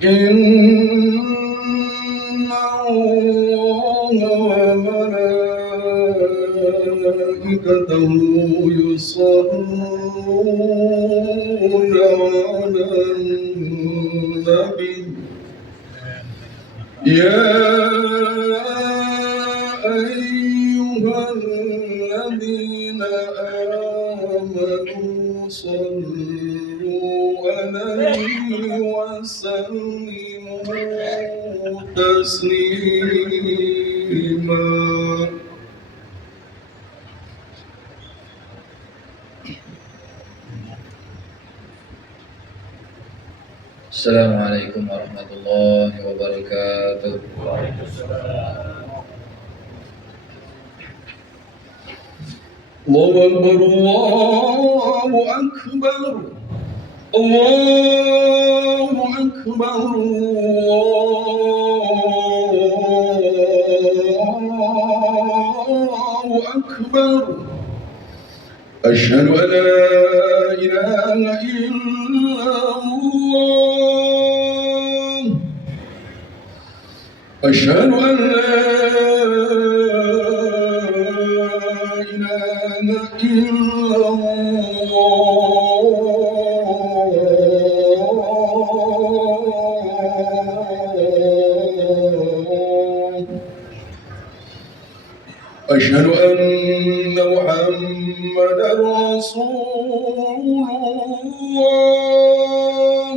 إن الله وملائكته يصلون على النبي يا أيها الذين آمنوا صلوا عليه وسلموا تسليما. Assalamualaikum warahmatullahi wabarakatuh. Allahu Akbar, Allahu Akbar, Allahu Akbar, Allahu Akbar. Asyhadu an la ilaha illallah. Asyhadu an la ilaha illallah. Asyhadu anna Muhammadar Rasulullah.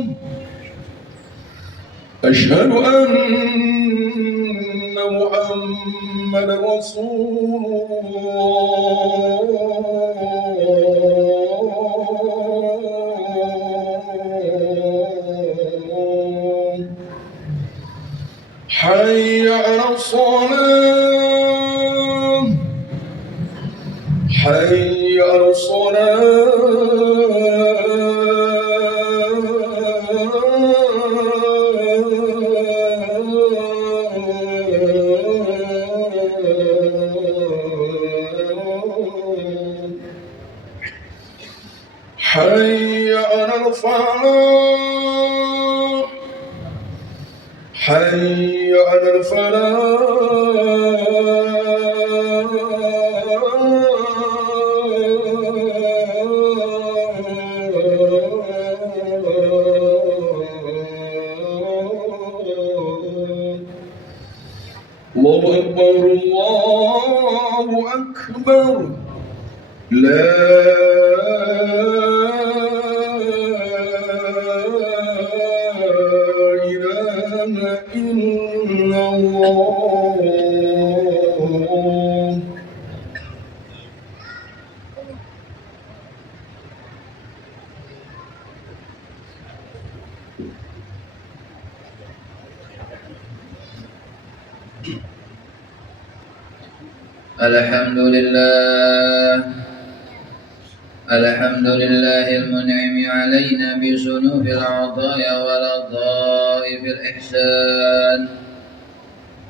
Asyhadu anna Muhammadar Rasulullah. Hayya 'alas shalah. Hayya 'alas حي على الفلاح حي على الفلاح. الله أكبر، الله أكبر. لا إله إلا الله. الحمد لله المنعم علينا بصنوف العطايا واللطائف الإحسان،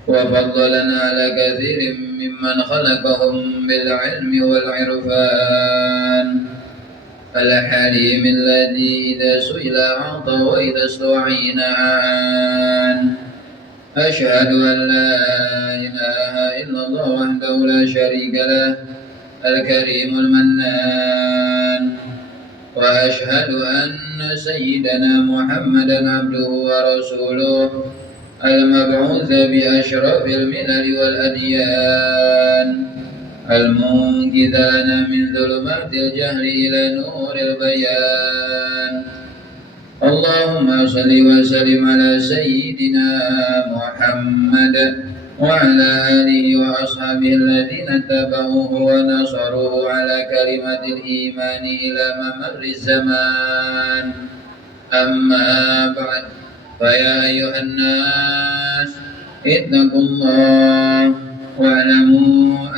وفضلنا على كثير ممن خلقهم بالعلم والعرفان، الحليم الذي إذا سئل أعطى وإذا استعين أعان. أشهد أن لا إله إلا الله وحده لا شريك له الكريم المنان، وأشهد أن سيدنا محمدا عبده ورسوله المبعوث بأشرف الملل والأديان، المنقذ لنا من ظلمات الجهل إلى نور البيان. اللهم صل وسلم على سيدنا محمد وعلى آله وأصحابه الذين اتبعوه ونصروه على كلمة الإيمان إلى ممر الزمان. أما بعد، فيا أيها الناس اتقوا الله واعلموا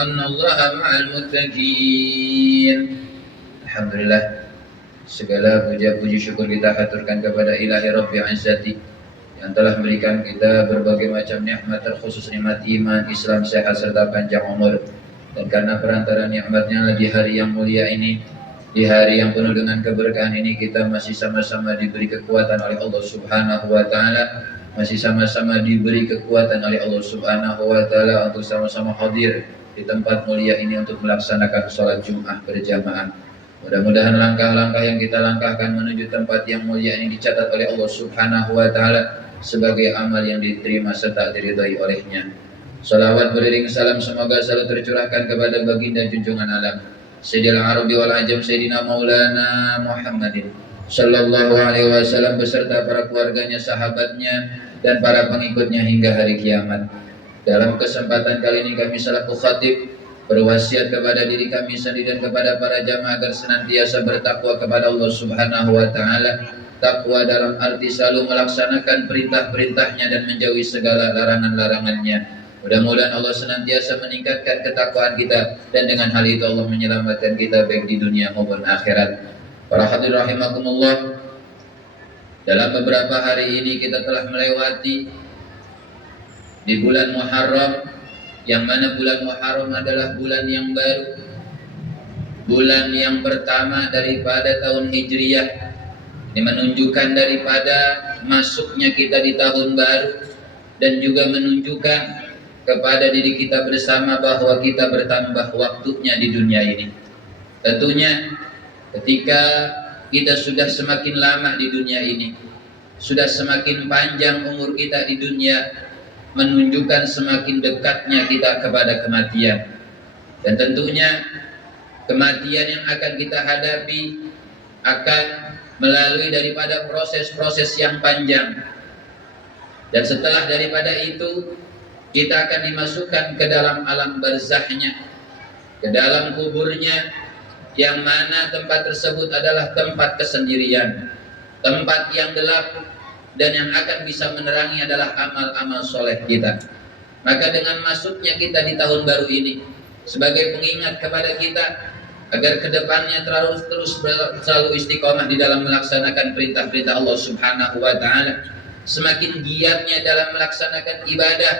أن الله مع المتقين. Alhamdulillah, segala puja-puji syukur kita haturkan kepada Ilahi Rabbi Izzati yang telah memberikan kita berbagai macam nikmat, terkhusus nikmat iman, Islam, sehat serta panjang umur. Dan karena perantara nikmatnya di hari yang mulia ini, Di hari yang penuh dengan keberkahan ini kita masih sama-sama diberi kekuatan oleh Allah Subhanahu wa taala, masih sama-sama diberi kekuatan oleh Allah Subhanahu wa taala untuk sama-sama hadir di tempat mulia ini untuk melaksanakan sholat Jumat berjamaah. Mudah-mudahan langkah-langkah yang kita langkahkan menuju tempat yang mulia ini dicatat oleh Allah Subhanahu wa taala sebagai amal yang diterima serta diridhai olehnya. Salawat beriring salam semoga selalu tercurahkan kepada baginda junjungan alam Sayyidil Arabi wal Ajam Sayyidina Maulana Muhammadin sallallahu alaihi wasallam beserta para keluarganya, sahabatnya dan para pengikutnya hingga hari kiamat. Dalam kesempatan kali ini kami selaku khatib berwasiat kepada diri kami sendiri dan kepada para jamaah agar senantiasa bertakwa kepada Allah Subhanahu wa taala. Takwa dalam arti selalu melaksanakan perintah-perintahnya dan menjauhi segala larangan-larangannya. Mudah-mudahan Allah senantiasa meningkatkan ketakwaan kita dan dengan hal itu Allah menyelamatkan kita baik di dunia maupun akhirat. Para hadirin rahimakumullah, dalam beberapa hari ini kita telah melewati di bulan Muharram, yang mana bulan Muharram adalah bulan yang baru, bulan yang pertama daripada tahun Hijriyah. Ini menunjukkan daripada masuknya kita di tahun baru dan juga menunjukkan kepada diri kita bersama bahwa kita bertambah waktunya di dunia ini. Tentunya ketika kita sudah semakin lama di dunia ini, sudah semakin panjang umur kita di dunia, menunjukkan semakin dekatnya kita kepada kematian. Dan tentunya kematian yang akan kita hadapi akan melalui daripada proses-proses yang panjang. Dan setelah daripada itu kita akan dimasukkan ke dalam alam barzahnya, ke dalam kuburnya, yang mana tempat tersebut adalah tempat kesendirian, tempat yang gelap, dan yang akan bisa menerangi adalah amal-amal soleh kita. Maka dengan masuknya kita di tahun baru ini, sebagai pengingat kepada kita agar kedepannya terus selalu istiqomah di dalam melaksanakan perintah-perintah Allah Subhanahu wa taala, semakin giatnya dalam melaksanakan ibadah,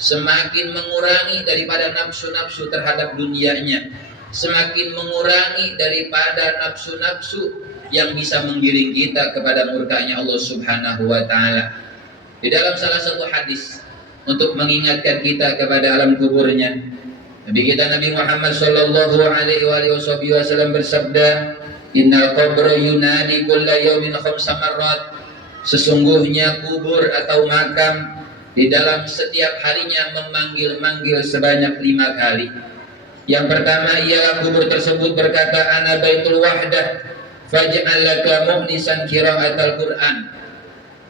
semakin mengurangi daripada nafsu-nafsu terhadap dunianya, semakin mengurangi daripada nafsu-nafsu yang bisa menggiring kita kepada murkanya Allah Subhanahu wa taala. Di dalam salah satu hadis untuk mengingatkan kita kepada alam kuburnya, Nabi kita Nabi Muhammad sallallahu alaihi wasallam bersabda, "Innal qabra yunadi kulla yawmin khamsa marrat." Sesungguhnya kubur atau makam di dalam setiap harinya memanggil-manggil sebanyak 5 kali. Yang pertama ialah kubur tersebut berkata, "Ana baitul wahdah, faj'al laka muhnisan qira'atal Qur'an."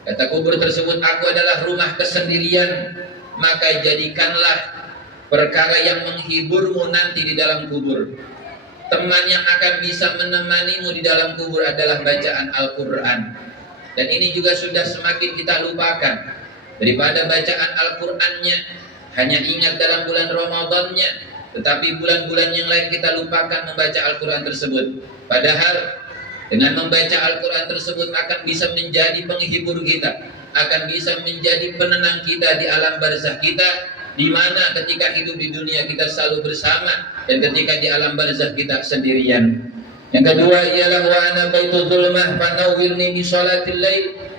Kata kubur tersebut, "Aku adalah rumah kesendirian, maka jadikanlah perkara yang menghiburmu nanti di dalam kubur. Teman yang akan bisa menemanimu di dalam kubur adalah bacaan Al-Qur'an." Dan ini juga sudah semakin kita lupakan. Daripada bacaan Al-Qur'annya, hanya ingat dalam bulan Ramadannya, tetapi bulan-bulan yang lain kita lupakan membaca Al-Qur'an tersebut. Padahal dengan membaca Al-Qur'an tersebut akan bisa menjadi penghibur kita, akan bisa menjadi penenang kita di alam barzah kita, di mana ketika hidup di dunia kita selalu bersama, dan ketika di alam barzah kita sendirian. Yang kedua ialah wa ana baitul zulmah fanawwirni bi sholatil lail.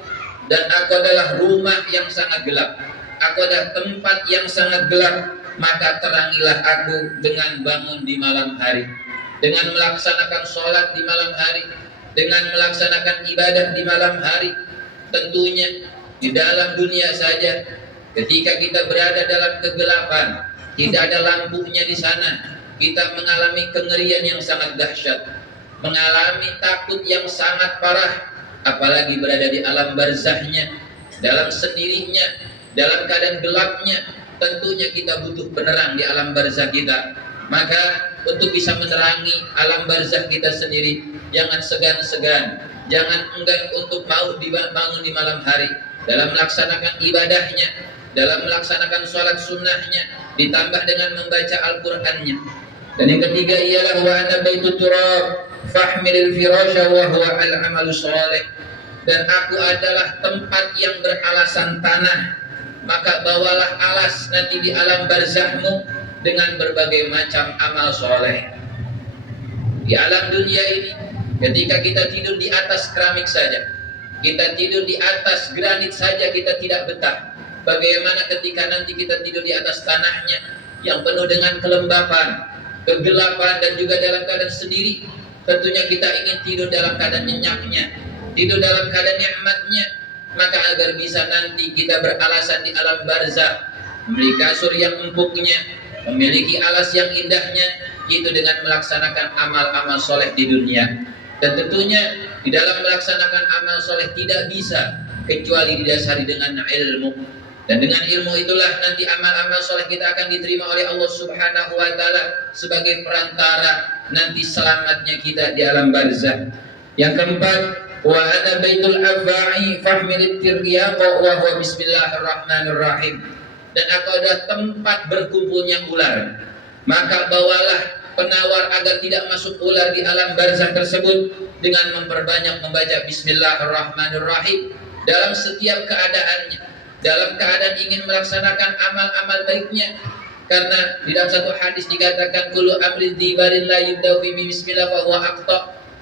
Dan aku adalah rumah yang sangat gelap, aku adalah tempat yang sangat gelap, maka terangilah aku dengan bangun di malam hari, dengan melaksanakan sholat di malam hari, dengan melaksanakan ibadah di malam hari. Tentunya di dalam dunia saja, ketika kita berada dalam kegelapan, tidak ada lampunya di sana, kita mengalami kengerian yang sangat dahsyat, mengalami takut yang sangat parah. Apalagi berada di alam barzahnya, dalam sendirinya, dalam keadaan gelapnya, tentunya kita butuh penerang di alam barzah kita. Maka untuk bisa menerangi alam barzah kita sendiri, jangan segan-segan, jangan enggan untuk mau dibangun di malam hari dalam melaksanakan ibadahnya, dalam melaksanakan sholat sunnahnya, ditambah dengan membaca Al-Qur'annya. Dan yang ketiga ialah wa ana baitut turab fahmilil firasha wa huwa al-amalu shalih. Dan aku adalah tempat yang beralasan tanah, maka bawalah alas nanti di alam barzahmu dengan berbagai macam amal soleh. Di alam dunia ini, ketika kita tidur di atas keramik saja, kita tidur di atas granit saja, kita tidak betah. Bagaimana ketika nanti kita tidur di atas tanahnya yang penuh dengan kelembapan, kegelapan, dan juga dalam keadaan sendiri? Tentunya kita ingin tidur dalam keadaan nyenyaknya, tidur dalam keadaan nikmatnya. Maka agar bisa nanti kita beralasan di alam barzakh, memiliki kasur yang empuknya, memiliki alas yang indahnya, itu dengan melaksanakan amal-amal soleh di dunia. Dan tentunya di dalam melaksanakan amal soleh tidak bisa kecuali didasari dengan ilmu. Dan dengan ilmu itulah nanti amal-amal soleh kita akan diterima oleh Allah Subhanahu wa Ta'ala sebagai perantara nanti selamatnya kita di alam barzakh. Yang keempat, wa ana baitul afai fahmil tiryaqa wa huwa bismillahirrahmanirrahim. Dan aku adalah tempat berkumpulnya ular, maka bawalah penawar agar tidak masuk ular di alam barzakh tersebut dengan memperbanyak membaca bismillahirrahmanirrahim dalam setiap keadaannya, dalam keadaan ingin melaksanakan amal-amal baiknya. Karena di dalam satu hadis dikatakan kullu amrin dibarin la yubda'u bi bismillah fa huwa aqta.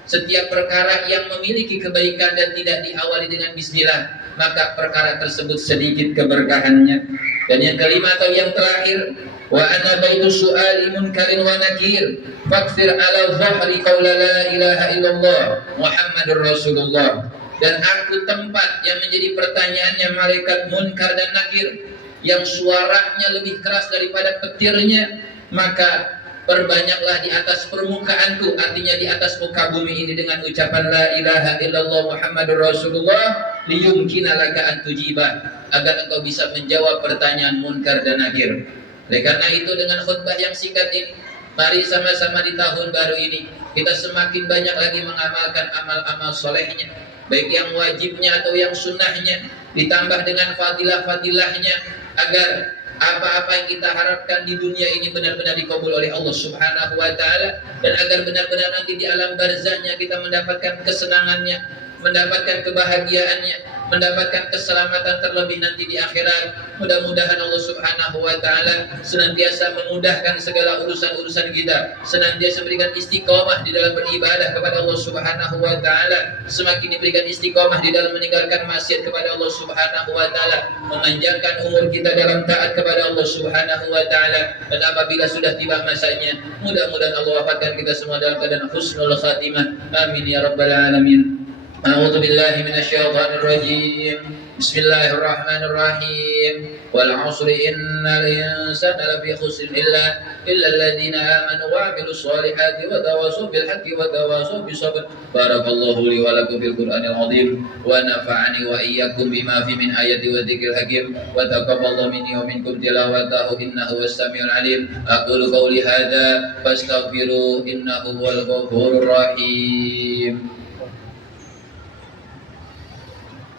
Setiap perkara yang memiliki kebaikan dan tidak diawali dengan bismillah, maka perkara tersebut sedikit keberkahannya. Dan yang kelima atau yang terakhir, wa ana baitu su'ali munkarin wa nakir fakfir ala dhahri qawla la ilaha illallah Muhammadur Rasulullah. Dan aku tempat yang menjadi pertanyaannya malaikat munkar dan nakir, yang suaranya lebih keras daripada petirnya, maka perbanyaklah di atas permukaanku, artinya di atas muka bumi ini, dengan ucapan la ilaha illallah Muhammadur Rasulullah liyumkina laka an tujibah, agar engkau bisa menjawab pertanyaan munkar dan nakir. Oleh karena itu, dengan khutbah yang singkat ini, mari sama-sama di tahun baru ini kita semakin banyak lagi mengamalkan amal-amal solehnya, baik yang wajibnya atau yang sunnahnya, ditambah dengan fadilah-fadilahnya, agar apa-apa yang kita harapkan di dunia ini benar-benar dikabul oleh Allah Subhanahu wa Ta'ala, dan agar benar-benar nanti di alam barzakhnya kita mendapatkan kesenangannya, mendapatkan kebahagiaannya, mendapatkan keselamatan terlebih nanti di akhirat. Mudah-mudahan Allah Subhanahu wa Ta'ala senantiasa memudahkan segala urusan-urusan kita, senantiasa memberikan istiqomah di dalam beribadah kepada Allah Subhanahu wa Ta'ala, semakin diberikan istiqomah di dalam meninggalkan maksiat kepada Allah Subhanahu wa Ta'ala, memanjangkan umur kita dalam taat kepada Allah Subhanahu wa Ta'ala. Dan apabila sudah tiba masanya, mudah-mudahan Allah wafatkan kita semua dalam keadaan husnul khatimah. Amin ya rabbal alamin. A'udzu billahi minasyaitonir rajim. Bismillahirrahmanirrahim. Wal 'asri innal insana lafi khusr illa alladziina aamanu wa 'amilus shalihati wa tawassaw bil haqqi wa tawassaw bis sabr. Barakallahu li wa lakum fil Qur'anil 'azim wa nafa'ani wa iyyakum bima fi min ayati wa dzikril hakim wa taqabbalallahu minni wa minkum tilawatahu innahu was-sami'ul 'alim. Aqulu qawli hadza fastaghfiru innahu huwal ghafurur rahim.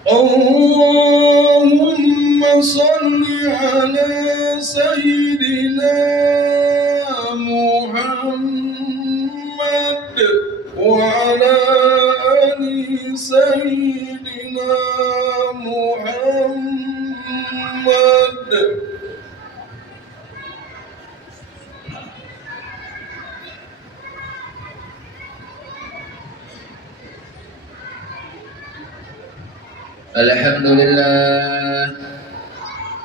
Allahumma salli ala Sayyidina Muhammad wa ala ali Sayyidina Muhammad.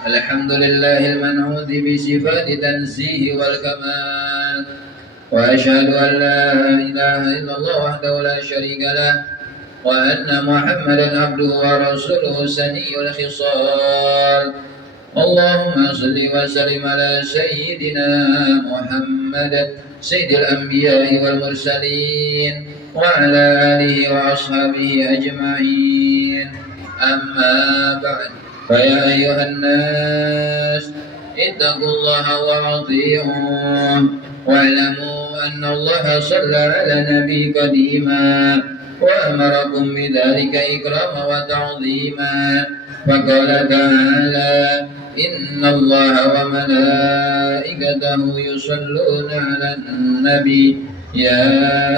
Alhamdulillah al-man'ud bi sifati tanzih wal kamal, wa asyhadu an la ilaha illallah wahdahu la syarika lah, wa anna Muhammadan abduhu wa rasuluhu saniyyul khisal. Allahumma salli wa sallim ala sayyidina Muhammad sayyidil anbiya'i wal mursalin wa ala alihi wa ashabihi ajma'in. أما بعد فيا أيها الناس اتقوا الله وأطيعوه واعلموا أن الله صلى على نبي قديما وأمركم بذلك إكراما وتعظيما. فقال تعالى إن الله وملائكته يصلون على النبي يا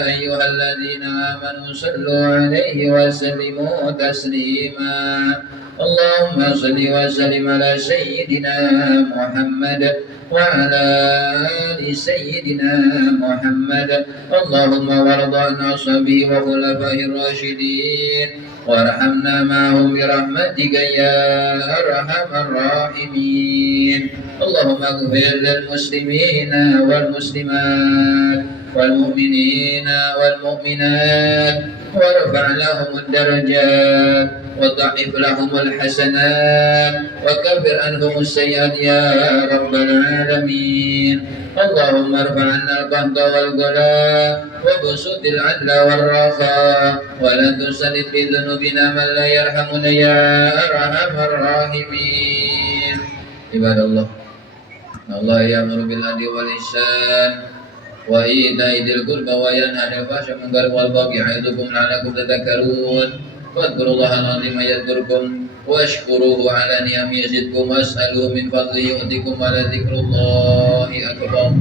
أيها الذين آمنوا صلوا عليه وسلموا تسليما اللهم صل وسلم على سيدنا محمد وعلى آل سيدنا محمد اللهم وارض عن أصحابه وخلفائه الراشدين وارحمنا معهم برحمتك يا أرحم الراحمين اللهم اغفر للمسلمين والمسلمات والمؤمنين والمؤمنات وارفع لهم الدرجات وضعف لهم الحسنات وكفر عنهم السيئات يا رب العالمين اللهم ارفع عنا القهط والغلاء وبسط العدل والرخاء ولا تسلط بذنوبنا من لا يرحمنا يا ارحم الراحمين عباد الله الله يأمر بالعدل والإحسان وإيتاء ذي القربى وينهى عن الفحشاء والمنكر والبغي يعظكم لعلكم تذكرون واذكروا الله العظيم يذكركم واشكروه على نعمه يزدكم واسألوه من فضله يؤتكم ولذكر الله أكبر